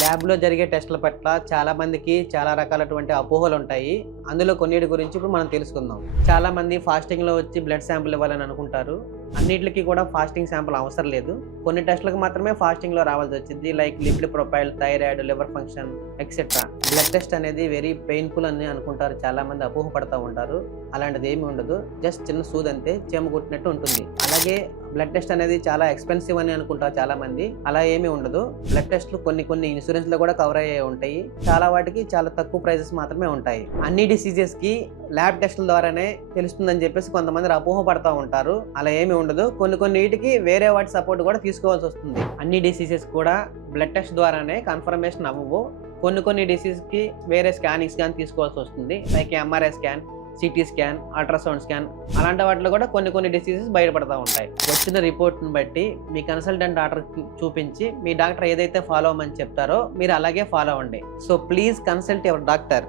ల్యాబ్లో జరిగే టెస్టుల పట్ల చాలా మందికి చాలా రకాలటువంటి అపోహలు ఉంటాయి. అందులో కొన్నిటి గురించి ఇప్పుడు మనం తెలుసుకుందాం. చాలా మంది ఫాస్టింగ్లో వచ్చి బ్లడ్ శాంపుల్ ఇవ్వాలని అనుకుంటారు. అన్నిటికీ కూడా ఫాస్టింగ్ శాంపుల్ అవసరం లేదు. కొన్ని టెస్టులకు మాత్రమే ఫాస్టింగ్లో రావాల్సి వచ్చింది. Like lipid profile, thyroid, liver function etcetera. Blood test అనేది వెరీ పెయిన్ఫుల్ అని అనుకుంటారు, చాలా మంది అపోహపడతా ఉంటారు. అలాంటిది ఏమీ ఉండదు. జస్ట్ చిన్న సూది అంతే, చీమ కుట్టినట్టు ఉంటుంది. అలాగే బ్లడ్ టెస్ట్ అనేది చాలా ఎక్స్పెన్సివ్ అని అనుకుంటారు చాలా మంది. అలా ఏమీ ఉండదు. బ్లడ్ టెస్ట్లు కొన్ని ఇన్సూరెన్స్ లో కూడా కవర్ అయ్యే ఉంటాయి. చాలా వాటికి చాలా తక్కువ ప్రైజెస్ మాత్రమే ఉంటాయి. అన్ని డిసీజెస్ కి ల్యాబ్ టెస్టుల ద్వారానే తెలుస్తుందని చెప్పేసి కొంతమంది అపోహపడతా ఉంటారు. అలా ఏమీ ఉండదు. కొన్నిటికి వేరే వాటి సపోర్ట్ కూడా తీసుకోవాల్సి వస్తుంది. అన్ని డిసీజెస్ కూడా బ్లడ్ టెస్ట్ ద్వారానే కన్ఫర్మేషన్ అవ్వవు. కొన్ని డిసీజ్ కి వేరే స్కానింగ్స్ కానీ తీసుకోవాల్సి వస్తుంది. Like MRI scan, CT scan, ultrasound scan, అలాంటి వాటిలో కూడా కొన్ని డిసీజెస్ బయటపడతా ఉంటాయి. వచ్చిన రిపోర్ట్ని బట్టి మీ కన్సల్టెంట్ డాక్టర్ చూపించి మీ డాక్టర్ ఏదైతే ఫాలో అవ్వమని చెప్తారో మీరు అలాగే ఫాలో అవ్వండి. So please consult your doctor.